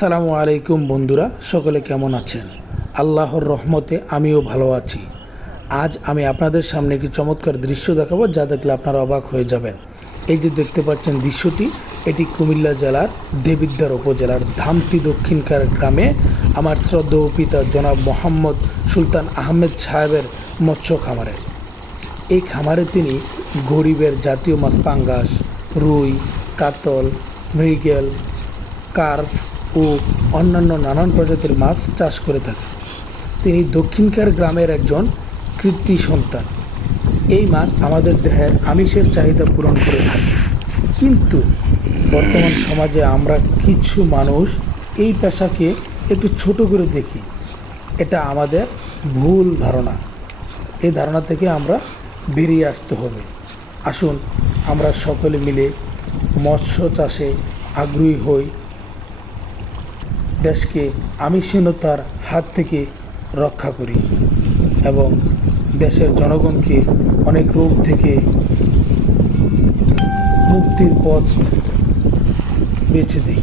আসসালামু আলাইকুম বন্ধুরা, সকলে কেমন আছেন? আল্লাহর রহমতে আমিও ভালো আছি। আজ আমি আপনাদের সামনে একটি চমৎকার দৃশ্য দেখাবো যা দেখলে আপনারা অবাক হয়ে যাবেন। এই যে দেখতে পাচ্ছেন দৃশ্যটি, এটি কুমিল্লা জেলার দেবিদ্বার উপজেলার ধামতি দক্ষিণকার গ্রামে। আমার শ্রদ্ধেয় পিতা জনাব মোহাম্মদ সুলতান আহমেদ সাহেবের মৎস্য খামারে। এই খামারে তিনি গরিবের জাতীয় মাছ, পাঙ্গাস, রুই, কাতল, মৃগেল কার্ভ ও অন্যান্য নানান প্রজাতির মাছ চাষ করে থাকে। তিনি দক্ষিণকার গ্রামের একজন কৃতি সন্তান। এই মাছ আমাদের দেহের আমিষের চাহিদা পূরণ করে থাকে। কিন্তু বর্তমান সমাজে আমরা কিছু মানুষ এই পেশাকে একটু ছোট করে দেখি। এটা আমাদের ভুল ধারণা। এই ধারণা থেকে আমরা বেরিয়ে আসতে হবে। আসুন আমরা সকলে মিলে মৎস্য চাষে আগ্রহী হই। দেশকে আমিষহীনতার হাত থেকে রক্ষা করি এবং দেশের জনগণকে অনেক রোগ থেকে মুক্তির পথ বেছে দিই।